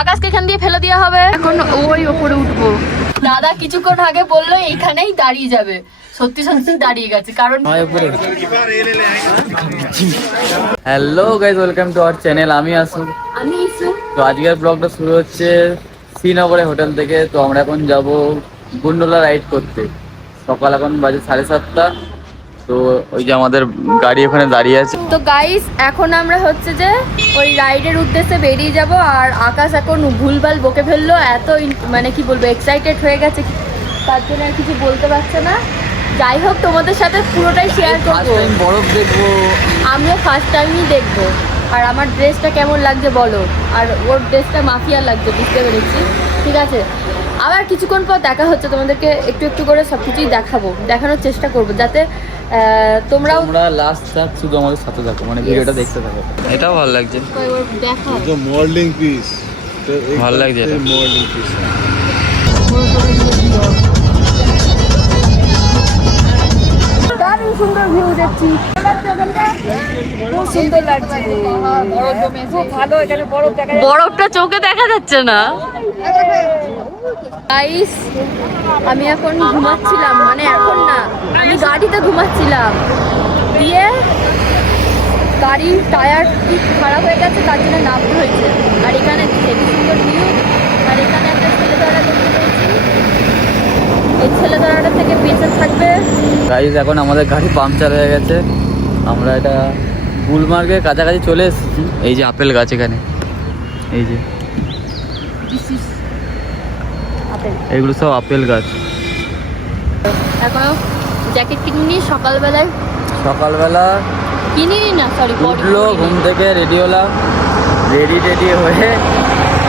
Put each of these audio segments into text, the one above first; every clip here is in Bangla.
আকাশকে এখান দিয়ে ফেলে দেওয়া হবে। এখন ওই ওপরে উঠবো। দাদা কিছুক্ষণ আগে বললো এইখানেই দাঁড়িয়ে যাবে, সত্যি সত্যি দাঁড়িয়ে গেছে। কারণ hello guys, welcome to our channel. আমি আসু। আমি ইসু। তো আজকের ব্লগটা শুরু হচ্ছে শ্রীনগরে হোটেল থেকে। তো আমরা এখন যাব গুন্ডোলা রাইড করতে। সকাল এখন বাজে 7:30। তো ওই যে আমাদের গাড়ি ওখানে দাঁড়িয়ে আছে। তো গাইস এখন আমরা হচ্ছে যে ওই রাইডের উদ্দেশ্যে বেরিয়ে যাব। আর আকাশ এখন ভুলভাল বকে ফেললো, এত মানে কি বলবো এক্সাইটেড হয়ে গেছে, তার জন্য আর কিছু বলতে পারছে না। যাই হোক, তোমাদের সাথে পুরোটাই শেয়ার করবো। বরফ দেখবো, আমিও ফার্স্ট টাইমই দেখবো। আর আমার ড্রেসটা কেমন লাগছে বলো, আর ওর ড্রেসটা মাফিয়া লাগছে, বুঝতে পেরেছি। ঠিক আছে, আবার কিছুক্ষণ পর দেখা হচ্ছে। তোমাদেরকে একটু একটু করে সব কিছুই দেখানোর চেষ্টা করবো, যাতে তোমরা লাস্ট তক শুধু আমাদের সাথে থাকো, মানে ভিডিওটা দেখতে থাকো। এটাও ভালো লাগছে, দেখা जो मॉडलिंग पीस ভালো লাগছে এটা। मॉडलिंग पीस দারুণ সুন্দর ভিউ দেখছি, খুব সুন্দর লাগছে। বরফটা চোখে দেখা যাচ্ছে না। গাইস, আমি এখন ঘুমাচ্ছিলাম, মানে এখন না, আমি গাড়িতে ঘুমাচ্ছিলাম। দিয়ে গাড়ির টায়ার ঠিক খারাপ হয়ে গেছে, তার জন্য নামতে হয়েছে। আর এখানে হেভি সুন্দর ভিউ। আর এখানে একটা ছেলে ধরা দেখতে পেয়েছি, এই ছেলে ধরাটা থেকে বেঁচে থাকবে। গাইজ এখন আমাদের গাড়ি পাংচার হয়ে গেছে। আমরা এটা গুলমার্গের কাছাকাছি চলে এসেছি। এই যে আপেল গাছ এখানে, এই যে এইগুলো সব আপেল গাছ। এখনো জ্যাকেট কিনিনি, সকালবেলা কিনিনি না, সরি, উঠলো ঘুম থেকে, রেডি হলাম, রেডি হয়ে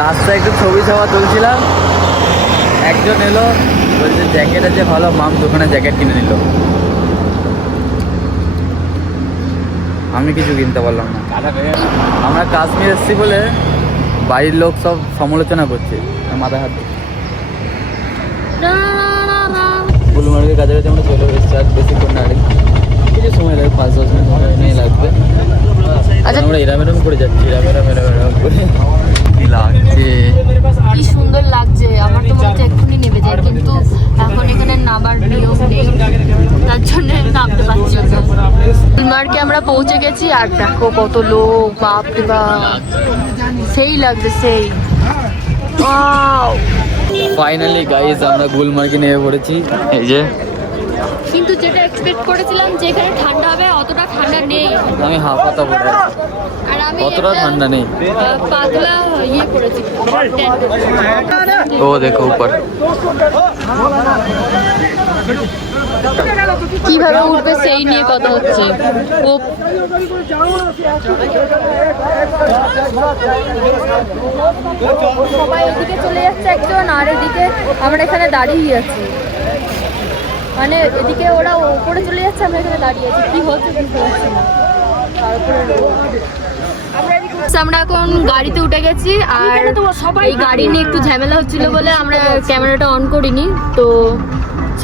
রাস্তায় একটু ছবি তুলছিলাম। একজন এলো, বলছে জ্যাকেট আছে ভালো, মাম দোকানে জ্যাকেট কিনে নিল। আমি কিছু কিনতে পারলাম না। আমরা কাশ্মীর এসেছি বলে বাড়ির লোক সব সমালোচনা করছে, মাথায় হাত দিচ্ছে। গুলমার্গের কাছাকাছি আমরা চলে এসেছি। আর বেশিক্ষণ না, কিছু সময় লাগবে, 5-10 মিনিট লাগবে। আচ্ছা, আমরা এরাম করে যাচ্ছি, এরাম করে। কি লাগছে, কি সুন্দর লাগছে। আমার তো মনে হচ্ছে এক্ষুনি নেমে যায়, কিন্তু এখন এখানে নামার নিয়ম নেই, তার জন্য নামতে পারছি না। গুলমার্গে আমরা পৌঁছে গেছি। আর দেখো কত লোক, বাপ রে বাপ, সেই লাগছে, সেই। ফাইনালি গাইজ আমরা গুলমার্গে নেমে পড়েছি। এই যে, কিন্তু যেটা এক্সপেক্ট করেছিলাম যে এখানে ঠান্ডা হবে, অতটা ঠান্ডা নেই। আমি হাফাতা পড়ে আছি, আর আমি অতটা একটা, ঠান্ডা নেই। পাতলা ইয়ে করেছি, ও দেখো উপর কিভাবে উঠবে সেই নিয়ে কথা হচ্ছে। ও সবাই এদিকে চলে যাচ্ছে একজন, আর এদিকে আমরা এখানে দাঁড়িয়ে আছি। মানে এদিকে ওরা উপরে চলে যাচ্ছে, আমরা এখানে দাঁড়িয়ে আছি। কি হচ্ছে বুঝতে পারছি না। তারপরে আমরা এখন গাড়িতে উঠে গেছি। আর এই গাড়ি নিয়ে একটু ঝামেলা হচ্ছিল বলে আমরা ক্যামেরাটা অন করিনি। তো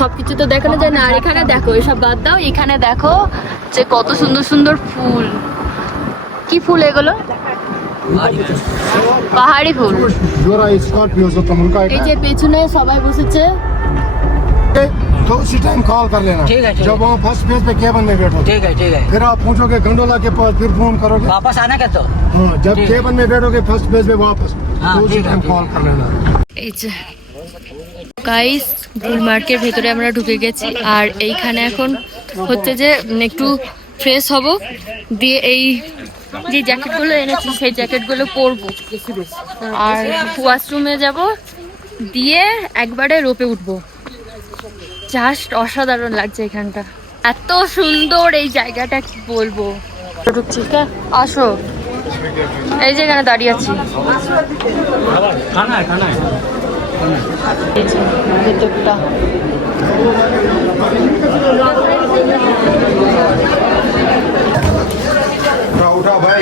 সবকিছু তো দেখানো যায় না। আর এখানে দেখো, এসব বাদ দাও, এখানে দেখো যে কত সুন্দর সুন্দর ফুল। কি ফুল এগুলো? পাহাড়ি ফুল। এই যে পেছনে সবাই বসেছে। तो उसी टाइम कॉल कर लेना। ठीक है, ठीक जब वहाँ फर्स्ट पेज पे केबन में बैठो, ठीक है फिर आप पूछोगे गंडोला के पास, फिर फोन करोगे। वापस आना क्या तो हाँ, जब ठीक। केबन में बैठोगे फर्स्ट पेज पे वापस, हाँ, तो उसी ठीक है, टाइम ठीक कॉल कर लेना। এই যে গাইস, গুলমার্গের ভেতরে আমরা ঢুকে গেছি। আর এইখানে এখন হচ্ছে যে একটু ফ্রেশ হব, দিয়ে এই যে জ্যাকেটগুলো এনেছি সেই জ্যাকেটগুলো পরবো। আর ওয়াশরুমে যাব, দিয়ে একবারে রোপে উঠবো। জাস্ট অসাধারণ লাগছে এখানটা, এত সুন্দর এই জায়গাটা, কি বলবো। ঢুকছি, আসো। এই যে এখানে দাঁড়িয়ে আছি, এই যে ভেতরটা। उठा भाई।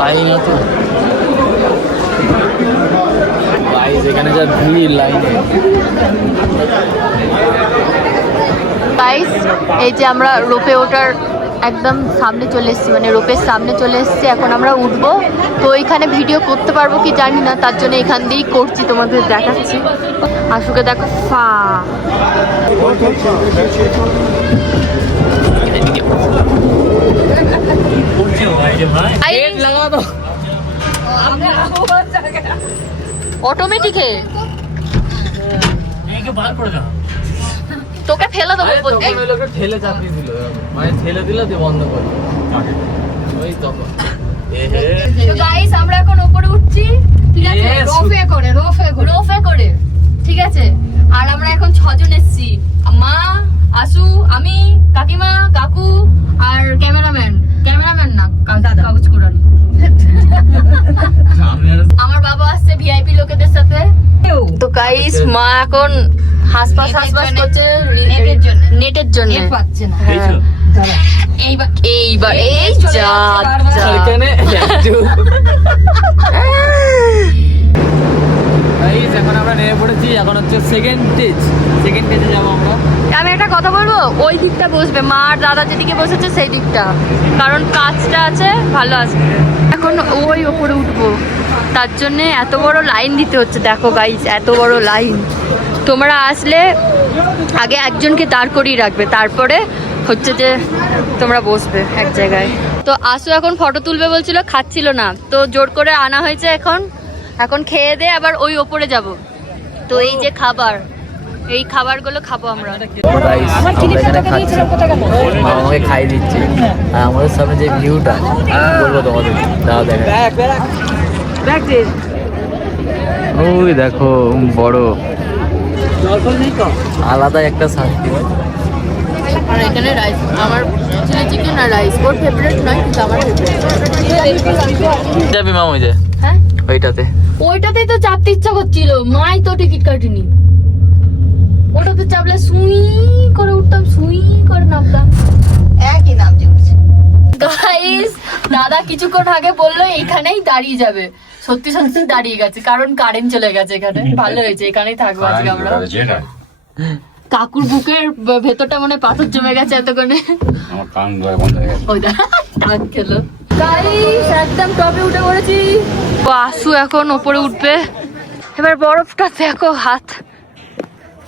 লাইন আছে গাইস, এখানে এখানে যা ভিড় লাইনে। গাইস এই যে আমরা রোপে ওঠার একদম সামনে চলে এসেছি, মানে রোপের সামনে চলে এসেছি। এখন আমরা উঠবো, তো এখানে ভিডিও করতে পারবো কি জানি না, তার জন্য এখান দিয়েই করছি, তোমাদের দেখাচ্ছি। আশুকে দেখো ফা অটোমেটিক তোকে ফেলে দেবো বলতে। ঠেলে চাপিয়ে দিল, মানে ঠেলে দিল দিয়ে বন্ধ করে ওই তখন। তো গাইস আমরা এখন উপরে উঠছি, ঠিক আছে, রোফে করে, ঠিক আছে। আর আমরা এখন 6 জন এসেছি, মা, আসু, আমি, কাকিমা, কাকু আর ক্যামেরাম্যান না কাগজ কুড়ানো। আমার বাবা আসছে ভিআইপি লোকেদের সাথে। তো গাইস মা এখন হাসপাস করছে নেটের জন্য পাচ্ছে না। এইবার এই যা এখন আমরা নেমে পড়েছি, এখন হচ্ছে সেকেন্ড স্টেজে যাবো আমরা। আমি একটা কথা বলবো, ওই দিকটা বসবে মা আর দাদা যেদিকে বসেছে সেই দিকটা, কারণ কাজটা আছে ভালো আছে। এখন ওই ওপরে উঠবো, তার জন্য এত বড় লাইন দিতে হচ্ছে। দেখো গাইস এত বড় লাইন। তোমরা আসলে আগে একজনকে দাঁড় করিয়ে রাখবে, তারপরে হচ্ছে যে তোমরা বসবে এক জায়গায়। তো আসু এখন ফটো তুলবে বলছিল, খাচ্ছিল না, তো জোর করে আনা হয়েছে। এখন খেয়ে দিয়ে আবার ওই ওপরে যাব। তো এই যে খাবার, এই খাবারগুলো খাবো আমরা। আমাকে খাই দিচ্ছে, আর আমাদের সামনে যে ভিউটা বলবো তোমাদের, দাও দেখো ওই দেখো বড় আলাদা একটা শান্তি। আর এখানে রাইস, আমার চিলি চিকেন আর রাইস, ওর ফেভারিট নয় কিন্তু আমার ফেভারিট। যাবি মাম ওই যে হ্যাঁ ওইটাতেই তো চাপতে ইচ্ছা করছিল, মাই তো টিকিট কাটিনি। ওটাতে চাপলে সুই করে উঠতাম, সুই করে নামতাম, একই নাম চলছে। গাইস দাদা কিছুক্ষণ আগে বললো এখানেই দাঁড়িয়ে যাবে, সত্যি সত্যি দাঁড়িয়ে গেছে, কারণ কারেন্ট চলে গেছে এখানে। ভালো হয়েছে, এখানেই থাকবো আজকে আমরা। কাকুর বুকের ভেতরটা মনে পাথর জমে গেছে এতক্ষণে, আমার কান ধরে বন্ধ হয়ে গেছে। ওই দাঁত খেলো। গাইস একদম টপে উঠে পড়েছি। আসু এখন ওপরে উঠবে, এবার বরফটা দেখো হাত।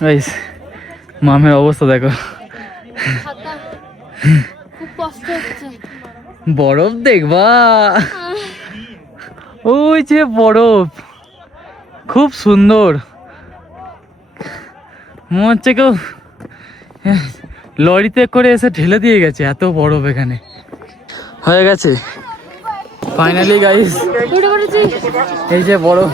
গাইস মামের অবস্থা দেখো, খুব কষ্ট হচ্ছে। বরফ দেখবা, ওই যে বরফ খুব সুন্দর, মনে হচ্ছে কেউ লরিতে করে এসে ঢেলে দিয়ে গেছে, এত বরফ এখানে। হয়ে গেছে ফাইনালি গাইস, উঠে পড়েছি। এই যে বরফ।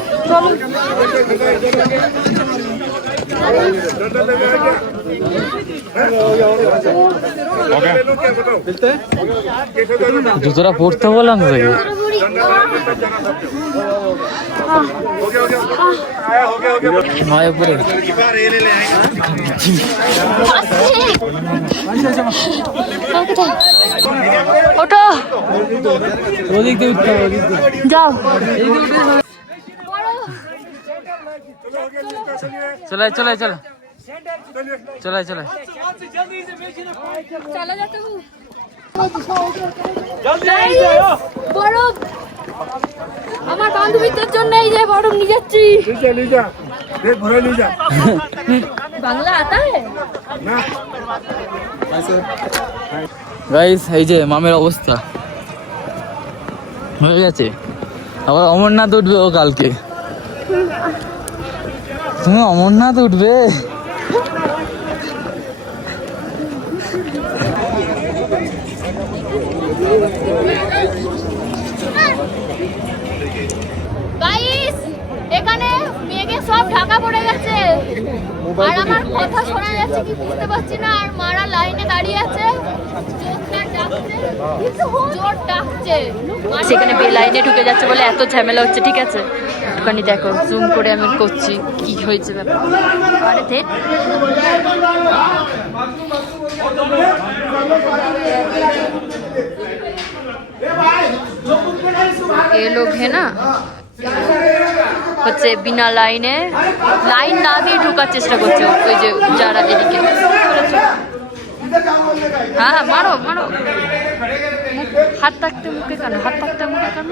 জুতোটা পড়তে বললাম তো দেখি। নয় উপরে ওঠো, ওদিক দিয়ে উঠতে হবে, ওদিক দিয়ে। যাও। চলে চলে চলে চলে চলে বরফ আমার বান্ধবীদের জন্য এই যে বরফ নিয়ে যাচ্ছি। বাংলা আতা হ্যায়? গাইস এই যে মামের অবস্থা হয়ে গেছে। আবার অমরনাথ উঠবে ও কালকে। তুমি অমরনাথ উঠবে? গাইস এখানে মেঘে সব ঢাকা পড়ে গেছে, আর আমার কথা শোনা যাচ্ছে কি বুঝতে পারছি না। আর মারা লাইনে দাঁড়িয়ে আছে, জোর ডাকছে। সেখানে বে লাইনে ঢুকে যাচ্ছে বলে এত ঝামেলা হচ্ছে, ঠিক আছে। একটুখানি দেখো, জুম করে আমি করছি কি হয়েছে ব্যাপার। আরে ধেট, ये लोग है ना, হচ্ছে বিনা লাইনে লাইন না দিয়ে ঢোকার চেষ্টা করছে ওই যে যারা এদিকে। হ্যাঁ মারো মারো, হাত থাকতে মুখে কেন, হাত থাকতে মুখে কেন।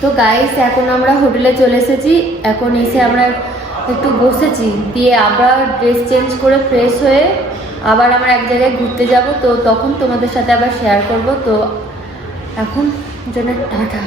তো গাইস এখন আমরা হোটেলে চলে এসেছি, এখন এসে আমরা একটু বসেছি, দিয়ে আবার ড্রেস চেঞ্জ করে ফ্রেশ হয়ে আবার আমরা এক জায়গায় ঘুরতে যাব, তো তখন তোমাদের সাথে আবার শেয়ার করব। তো এখন জন্য টাটা।